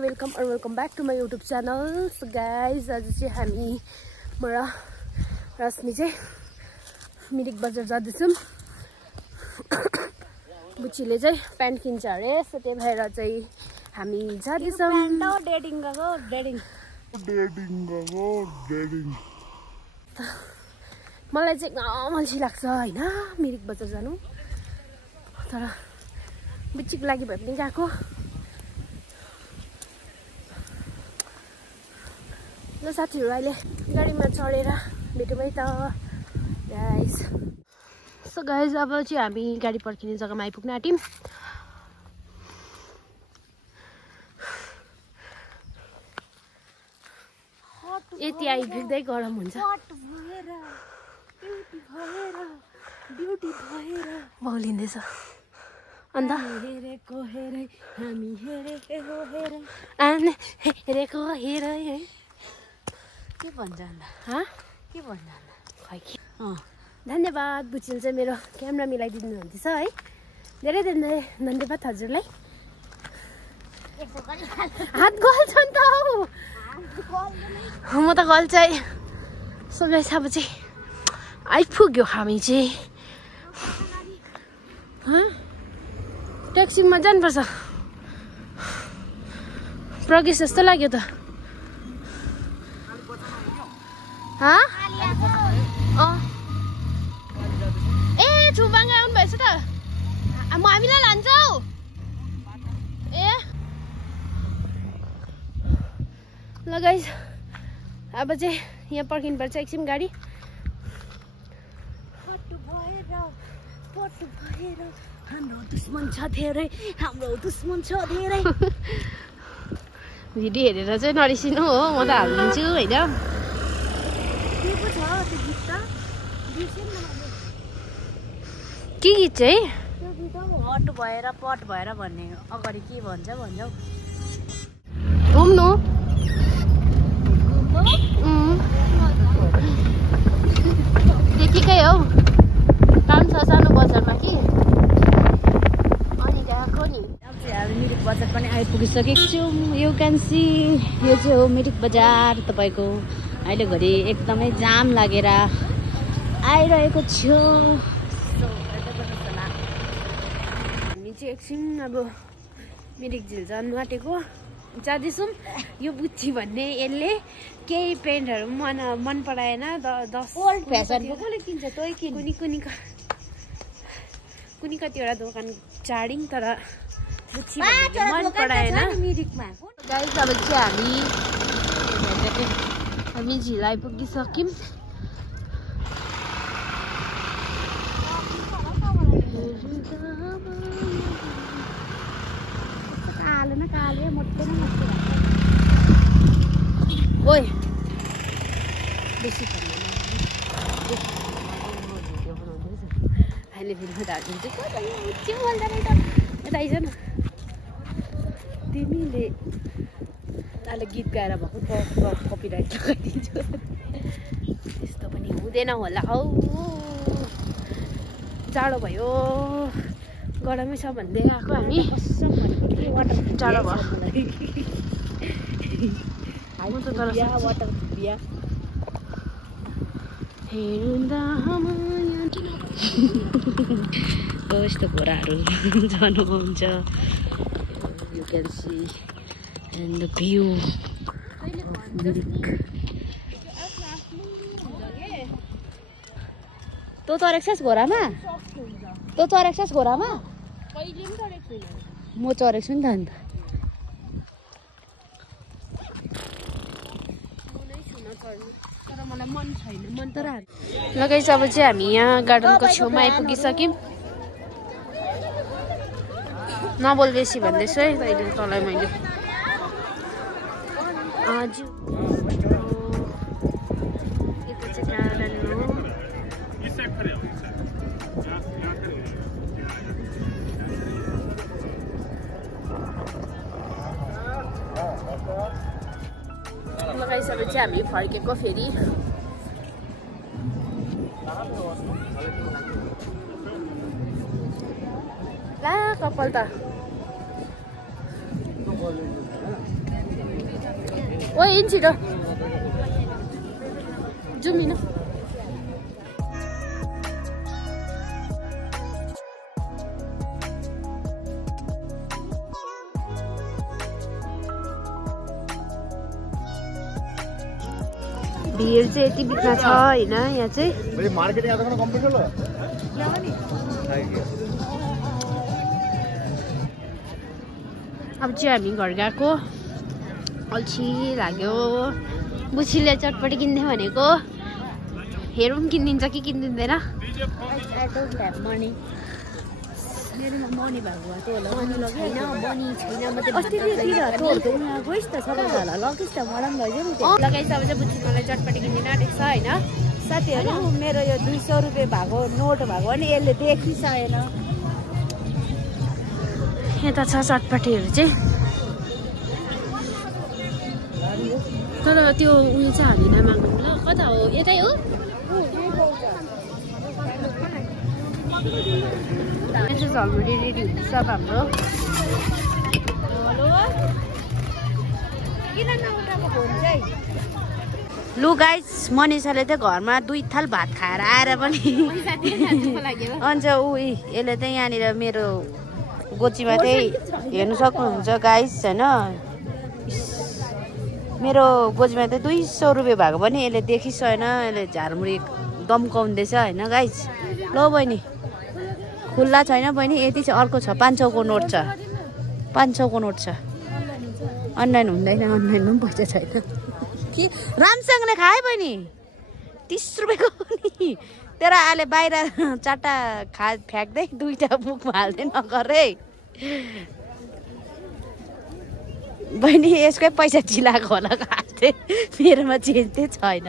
Welcome back to my YouTube channel. So guys आज चाहिँ हामी म र रश्मि चाहिँ मिरिक बजार जाँदैछौँ। बुच्चीले चाहिँ प्यान्ट किन्छ अरे, सो त्यही भएर चाहिँ हामी जाँदैछौँ। मलाई चाहिँ एकदम अल्छी लाग्छ होइन मिरिक बजार जानु, तर बुच्चीको लागि भए पनि गएको। ल साथीहरू अहिले गाडीमा चढेर भेटौँ है त गाइज। सो गाइज अब चाहिँ हामी गाडी पर्खिने जग्गामा आइपुग्न आँट्यौँ। यति आइपुग्दै गरम हुन्छ। भौलिँदैछ अन्त हेरेको हेर के भन्छ अन्त के भन्छ खै के धन्यवाद। बुच्चीले चाहिँ मेरो क्यामेरा मिलाइदिनु हुँदैछ है, धेरै धेरै धन्यवाद हजुरलाई। हात गल्छ नि त म त गल्छ है। सो गाइस अब चाहिँ आइपुग्यो हामी चाहिँ। ट्याक्सीमा जानुपर्छ, प्रगेश जस्तो लाग्यो त। ए छुबाङ्गा आउनु भएछ त, हामीलाई लान्छौ। ए ल गाइस अब चाहिँ यहाँ पर्खिनुपर्छ एकछिन गाडी। हाम्रो दुश्मन छ धेरै, हाम्रो दुश्मन छ धेरै। भिडियो हेरेर चाहिँ नरिसिनु हो, म त हालिदिन्छु होइन। के गीत चाहिँ हट भएर पट भएर भन्ने अगाडि के भन्छ भन्छौ? घुम्नु त्यतिकै हौ, काम छ सानो बजारमा कि अनि गएको नि। अब चाहिँ हामी मिरिक बजार पनि आइपुगिसकेको छौँ। यु क्यान सी यो चाहिँ हो मिरिक बजार। तपाईँको अहिले घरि एकदमै जाम लागेर आइरहेको छु। हामी चाहिँ एकछिन अब मिरिक झिल जानु आँटेको जाँदैछौँ। यो बुच्ची भन्ने यसले केही पेन्टहरू मन पराएन। 10 ओल्ड फेसनको कसले किन्छ? तै किन कुनै कतिवटा दोकान चाडिङ, तर बुच्ची भन्ने मन पराएन मिरिकमा। गाइस अब चाहिँ हामी झिल आइपुगिसक्यौँ। काले मोटे न मोटे ओए बेसी अहिले भिडियो हालिदिन्छु। के बोल्दा रहेछ यता आइज न। तिमीले अहिले गीत गाएर भएको कपिराइट लगाइदिन्छु। त्यस्तो पनि हुँदैन होला हौ, जाडो भयो गरमै छ भन्दै आएको हामी। जाडो भयो कस्तो घोडाहरू जानुहुन्छ। You can see and the view of Mirik. तँ चढेको छस् घोडामा? तँ चढेको छस् घोडामा? म चढेको छु नि त अन्त। लगाइछ। अब चाहिँ हामी यहाँ गार्डनको छेउमा आइपुगिसक्यौँ। नबोल बेसी भन्दैछु है तैँले तँलाई मैले। हजुर यता चाहिँ गार्डन हो। लगाइसकेपछि हामी फर्केको फेरि। ला कपाल त ओ इन छिटो जाउँ नि भिड चाहिँ यति बित्न छ होइन यहाँ चाहिँ अब चाहिँ हामी घर गएको अल्छी लाग्यो बुछीले चटपटी किन्ने भनेको हेरौँ किनिदिन्छ कि किनिदिँदैन मेरोमा मनी भएको थियो होला मनी छैन बनी छैन अस्तितिर तँहरूको उहाँ गइस् त सबैजना होला लगिस् त मलाई पनि लैजाउँ नि लगाइसकेपछि चाहिँ बुझ्छु मलाई चटपटी किन्दिन आँटेको छ होइन साथीहरू मेरो यो 200 रुपियाँ भएको नोट भएको नि यसले देखिसकेन यता छ चटपटीहरू चाहिँ तर त्यो उयो चाहिँ हामी नमाग्नु ल कता हो यतै हो अलरेडी रेडी हुँदैछ हाम्रो लु गाइस मनिषाले चाहिँ घरमा 2 थाल भात खाएर आएर पनि अन्त यसले चाहिँ यहाँनिर मेरो गोचीमा चाहिँ हेर्नु सक्नुहुन्छ गाइस होइन मेरो गोचीमा चाहिँ 200 रुपियाँ भएको पनि यसले देखिसकेन यसले झारमुरी दम्काउँदैछ होइन गाइस ल बहिनी खुल्ला छैन बहिनी यति चाहिँ अर्को छ 500 को नोट छ 500 को नोट छ अनलाइन हुँदैन अनलाइनमा पनि पैसा छैन कि राम्रोसँगले खाए बहिनी 30 रुपियाँको पनि तेरो अहिले बाहिर 4टा फ्याँक्दै 2टा मुखमा हाल्दै नगर है बहिनी यसकै पैसा चिलाएको होला खाँदै मेरोमा चेन्ज चाहिँ छैन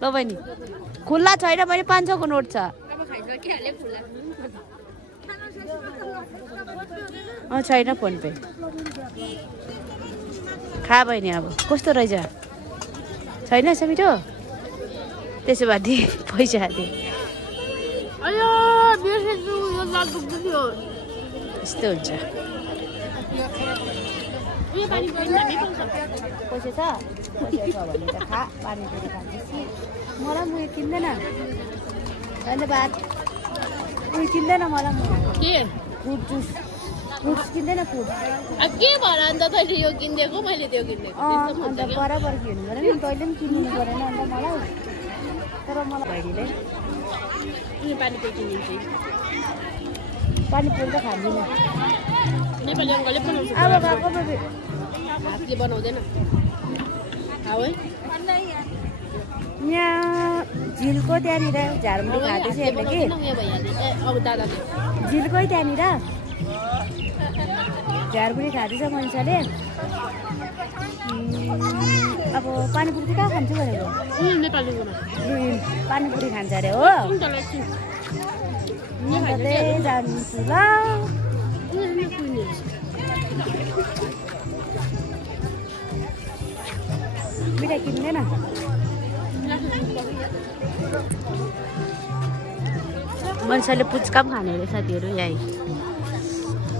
ल बहिनी खुल्ला छैन बहिनी 500 को नोट छ छैन फोन पे खा बहिनी अब कस्तो रहेछ छैन छ मिठो त्यसो भए दि पैसा दि यस्तो हुन्छ पैसा छ भने त खा पानीपुरी खाँदैछु मलाई उयो किन्दैन धन्यवाद उयो किन्दैन मलाई के फ्रुट जुस फ्रुट्स किन्दैन फ्रुट के भएर अन्त तैँले यो किनिदिएको मैले त्यो किनिदिएको अन्त बराबर किन्नु पऱ्यो नि तैँले पनि किन्नु परेन अन्त मलाई तर मलाई भइदिँदै पानीपुरी किनिदिन्छु पानीपुरी त खाँदिनँ नेपाली अङ्कलले बनाउँछ अब गएको हातले बनाउँदैन है यहाँ झिलको त्यहाँनिर झारमुरी खाँदैछ हेर्नु कि अब दादाले झिलकै त्यहाँनिर झारमुरी खाँदैछ मान्छेले अब पानीपुरी चाहिँ कहाँ खान्छु भनेको नेपालीमा पानीपुरी खान्छ अरे हो त्यही जान्छु ल मिठाई किन्दैन मान्छेले पुच्का पनि खाने अरे साथीहरू यहीँ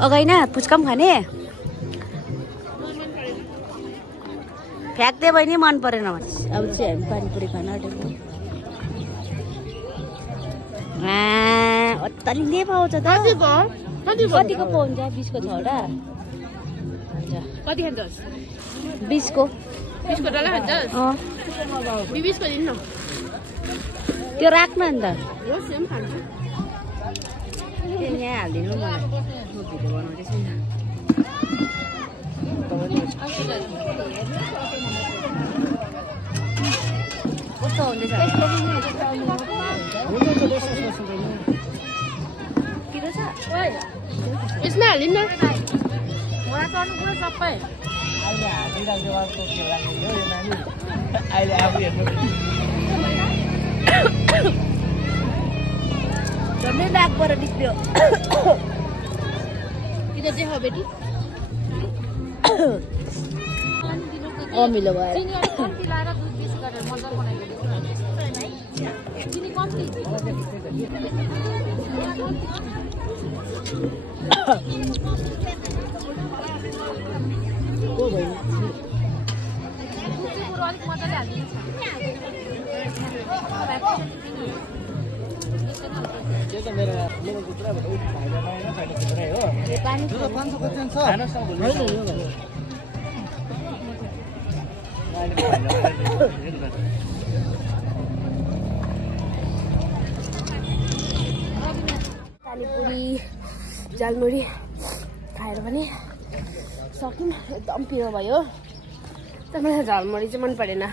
अगाइन पुच्का पनि खाने फ्याँक्दै भयो नि मन परेन अब चाहिँ हामी पानीपुरी खान आँटेको अत्तालिँदै पाउँछ त कतिको पाउँछ 20 को 6वटा कति खान्छस् 20 को 20 को डल्ला खान्छस् 20 को दिनु न त्यो राख्न अन्त रोज सेम खान्छु यहाँ हालिदिनु मलाई म भिडियो बनाउँदैछु नि कस्तो हुँदैछ किलो छ यसमा हालिदिनु न मलाई चढ्नु पुरा सबै झन्डै नाकबाट निस्क्यो इधर देखो बेटी अमिलो भयो पानीपुरी झालमुरी खाएर पनि सक्यौँ एकदम पिरो भयो तर मलाई झालमुरी चाहिँ मन परेन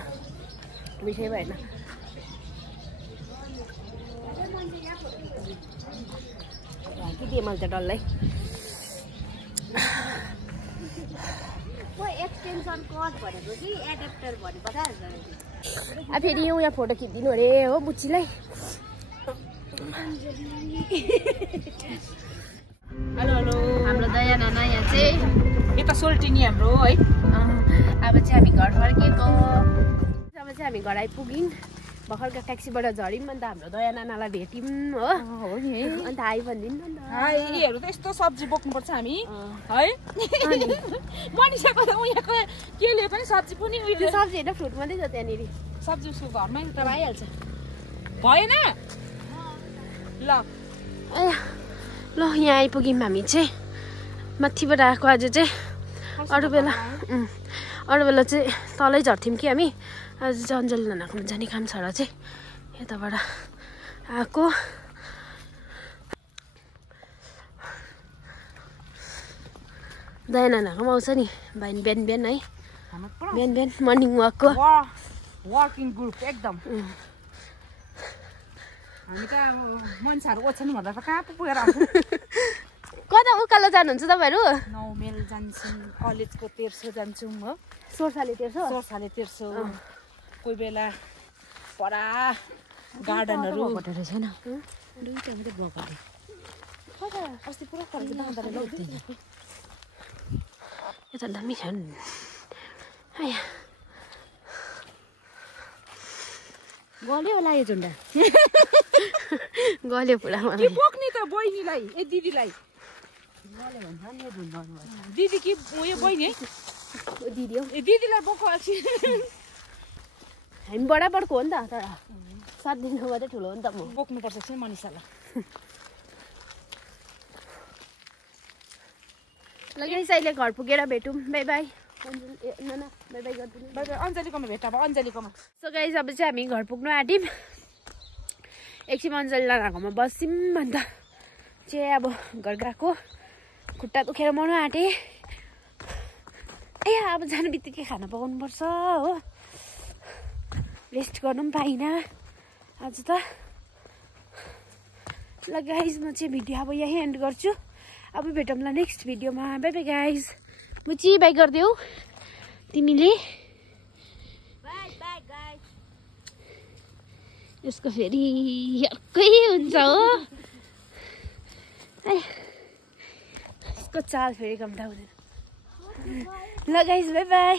मिठै भएन दिएँ मैले त डल्लै एक्सटेन्सन कट भनेको कि एडेप्टर भनेको फेरि यहाँ फोटो खिचिदिनु अरे हो बुच्चीलाई हेलो हेलो हाम्रो दया नाना यहाँ चाहिँ यता सोल्टिनी हाम्रो है अब चाहिँ हामी घर फर्केको अब चाहिँ हामी घर आइपुग्यौँ भर्खरका ट्याक्सीबाट झऱ्यौँ अन्त हाम्रो दया नानालाई भेट्यौँ हो नि है अन्त आइ भनिदिनु नि यीहरू त यस्तो सब्जी बोक्नुपर्छ हामी है मनिषाको त उयोको केले पनि सब्जी पनि उयो सब्जी होइन फ्रुट मात्रै छ त्यहाँनिर सब्जी उसको घरमै त आइहाल्छ भएन ल ल यहाँ आइपुग्यौँ हामी चाहिँ माथिबाट आएको आज चाहिँ अरू बेला चाहिँ तलै झर्थ्यौँ कि हामी आज चाहिँ अञ्जली नानाको जाने काम छ र चाहिँ यताबाट आएको दया नानाको पनि आउँछ नि भाइ बिहान बिहान है बिहान बिहान मर्निङ वाकको वर्किङ ग्रुप एकदम हामी त मान्छेहरू ओछ्याउनु भन्दा त कहाँ पुगेर आउँछौँ कता उकालो जानुहुन्छ तपाईँहरू 9 माइल जान्छौँ कलेजको तेर्सो जान्छौँ हो सोर्साले तेर्सो कोही बेला परा गार्डनहरू छैन दुईटा मात्रै बगाले अस्ति पुरा यता दामी छ नि गल्यो होला यो झुन्डा गल्यो पुरा के बोक्ने त बहिनीलाई ए दिदीलाई दिदी कि उयो बहिनी है दिदी हो ए दिदीलाई बोक हामी बराबरको हो नि त तर 7 दिनको मात्रै ठुलो हो नि त म बोक्नुपर्छ एकछिन मनिषालाई ल गाइस अहिले घर पुगेर भेटौँ by by Nana by by गर्दिनु बाई बाई अञ्जलीकोमा भेट अब अञ्जलीकोमा सो गाइस अब चाहिँ हामी घर पुग्नु आँट्यौँ एकछिन अञ्जली नानाकोमा बस्यौँ अन्त चाहिँ अब घर गएको खुट्टा दुखेर मर्नु आँटेँ ए अब जानु बित्तिकै खाना पकाउनुपर्छ हो रेस्ट गर्नु पनि पाइनँ आज त ल गाइस म चाहिँ भिडियो अब यहीँ एन्ड गर्छु अब भेटौँला नेक्स्ट भिडियोमा बाई बाई गाइस बुची बाई गरिदेऊ तिमीले यसको फेरि अर्कै हुन्छ हो यसको चाल फेरि कम्ता हुँदैन ल गाइस बाई बाई